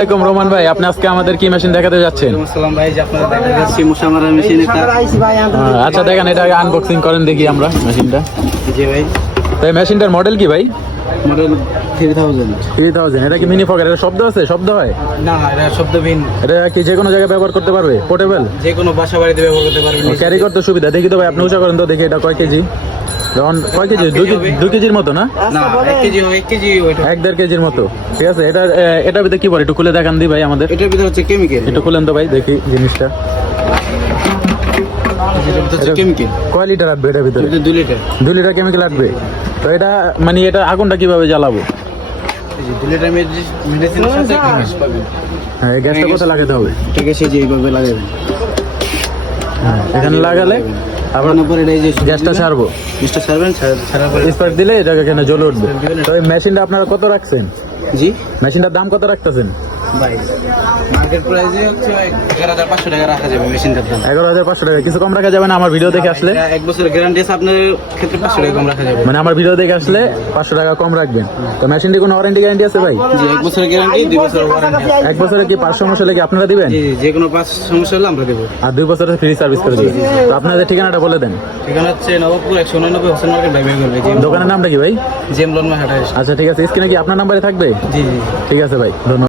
আসসালামু আলাইকুম রোমান ভাই, আপনি আজকে আমাদের কি মেশিন দেখাতে যাচ্ছেন? আসসালাম ভাই, যে আপনারা দেখা যাচ্ছে মশা মারা মেশিন এটা। আচ্ছা দেখেন, এটা আনবক্সিং করেন দেখি আমরা মেশিনটা। জি ভাই, তাই মেশিনটার মডেল কি ভাই? মডেল 3000। 3000। এটা কি মিনি ফগার? এটা শব্দ আছে? শব্দ হয়? না, এটা শব্দবিহীন। এটা কি যে কোনো জায়গায় ব্যবহার করতে পারবে? পোর্টেবল? যে কোনো বাসা বাড়িতে ব্যবহার করতে পারবেন। ক্যারি করতে সুবিধা? দেখি তো ভাই, আপনি উঁচা করেন তো দেখি। এটা কয় কেজি? কয় কেজি? 2 কেজির মতো না? না, 1 কেজি হয়, 1 কেজি ওইটা। 1-1.5 কেজির মতো। ঠিক আছে, এটার ভিতরে কি পড়ে একটু খুলে দেখান দি ভাই আমাদের। এটার ভিতরে হচ্ছে কেমিক্যাল। একটু খুলেন তো ভাই দেখি জিনিসটা। এটার ভিতরে হচ্ছে কেমিক্যাল। কয় লিটার আসবে এটার ভিতরে? এটা 2 লিটার। 2 লিটার কেমিক্যাল আসবে। তো এটা মানে এটা আগুনটা কিভাবে জ্বালাবো? এই যে 2 লিটার মেডিসিনের সাথে গ্যাস পাবেন। হ্যাঁ, এই গ্যাসটা কোথায় লাগাতে হবে? ঠিক আছে, যে এইভাবে লাগাবেন। হ্যাঁ, এখানে লাগালে আবার আপনার পরে এই যে গ্যাসটা ছাড়বো। গ্যাসটা ছাড়বেন, ছাড়ার পরে স্পার্ক দিলে এটা এখানে জ্বলে উঠবে। তো এই মেশিনটা আপনারা কত রাখছেন? জি মেশিনটার দাম কত রাখতেছেন? ভাই, মার্কেট প্রাইসে হচ্ছে 11500 টাকা রাখা যাবে মেশিনটার দাম। 11,500 টাকা। কিছু কম রাখা যাবে না? আমার ভিডিও দেখে আসলে 1 বছরের গ্যারান্টি আছে, আপনার ক্ষেত্রে 500 টাকা কম রাখা যাবে। মানে আমার ভিডিও দেখে আসলে 500 টাকা কম রাখবেন। তো মেশিনটি কোনো ওয়ারেন্টি গ্যারান্টি আছে ভাই? জি, 1 বছরের গ্যারান্টি, 2 বছরের ওয়ারেন্টি। 1 বছরে কি 5 সমস্যা হলে কি আপনারা দিবেন? জি, যে কোনো 5 সমস্যা হলে আমরা দেবো। আর 2 বছরের ফ্রি সার্ভিস করে দিবেন। তো আপনাদের ঠিকানাটা বলে দেন। ঠিকানা হচ্ছে নবাবপুর 189 হোসেন মার্কেট ভাই বেঙ্গল। দোকানের নামটা কি ভাই? জেম লোন হাটা। আচ্ছা ঠিক আছে, স্ক্রিনে কি আপনার নাম্বারে থাকবে? জি জি। ঠিক আছে ভাই, ধন্যবাদ।